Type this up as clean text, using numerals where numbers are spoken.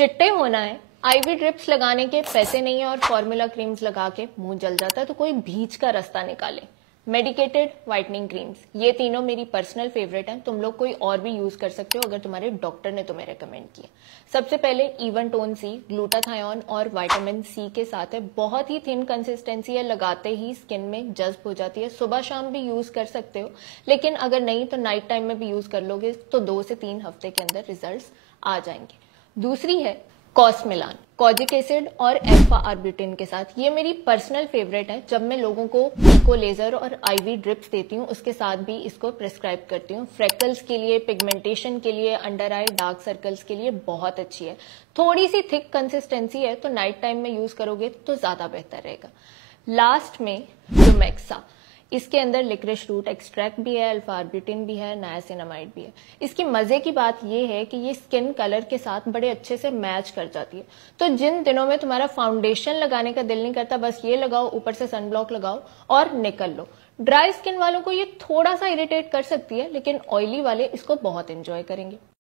चिट्टे होना है, आईवी ड्रिप्स लगाने के पैसे नहीं है और फॉर्मूला क्रीम्स लगा के मुंह जल जाता है तो कोई बीच का रास्ता निकाले। मेडिकेटेड व्हाइटनिंग क्रीम्स, ये तीनों मेरी पर्सनल फेवरेट हैं। तुम लोग कोई और भी यूज कर सकते हो अगर तुम्हारे डॉक्टर ने तुम्हें रेकमेंड किया। सबसे पहले इवन टोन सी, ग्लूटाथायोन और विटामिन सी के साथ है। बहुत ही थिन कंसिस्टेंसी है, लगाते ही स्किन में जज्ब हो जाती है। सुबह शाम भी यूज कर सकते हो, लेकिन अगर नहीं तो नाइट टाइम में भी यूज कर लोगे तो 2 से 3 हफ्ते के अंदर रिजल्ट्स आ जाएंगे। दूसरी है कॉस्मेलान, कॉजिक एसिड और अल्फा आर्बिटिन के साथ। ये मेरी पर्सनल फेवरेट है। जब मैं लोगों को इको लेजर और आईवी ड्रिप्स देती हूँ उसके साथ भी इसको प्रेस्क्राइब करती हूँ। फ्रेकल्स के लिए, पिगमेंटेशन के लिए, अंडर आई डार्क सर्कल्स के लिए बहुत अच्छी है। थोड़ी सी थिक कंसिस्टेंसी है तो नाइट टाइम में यूज करोगे तो ज्यादा बेहतर रहेगा। लास्ट में डोमेक्सा, इसके अंदर लिक्रिश रूट एक्सट्रैक्ट भी है, अल्फा आर्बिटिन भी है, नायासिनामाइड भी है। इसकी मजे की बात यह है कि ये स्किन कलर के साथ बड़े अच्छे से मैच कर जाती है। तो जिन दिनों में तुम्हारा फाउंडेशन लगाने का दिल नहीं करता, बस ये लगाओ, ऊपर से सनब्लॉक लगाओ और निकल लो। ड्राई स्किन वालों को ये थोड़ा सा इरिटेट कर सकती है, लेकिन ऑयली वाले इसको बहुत एंजॉय करेंगे।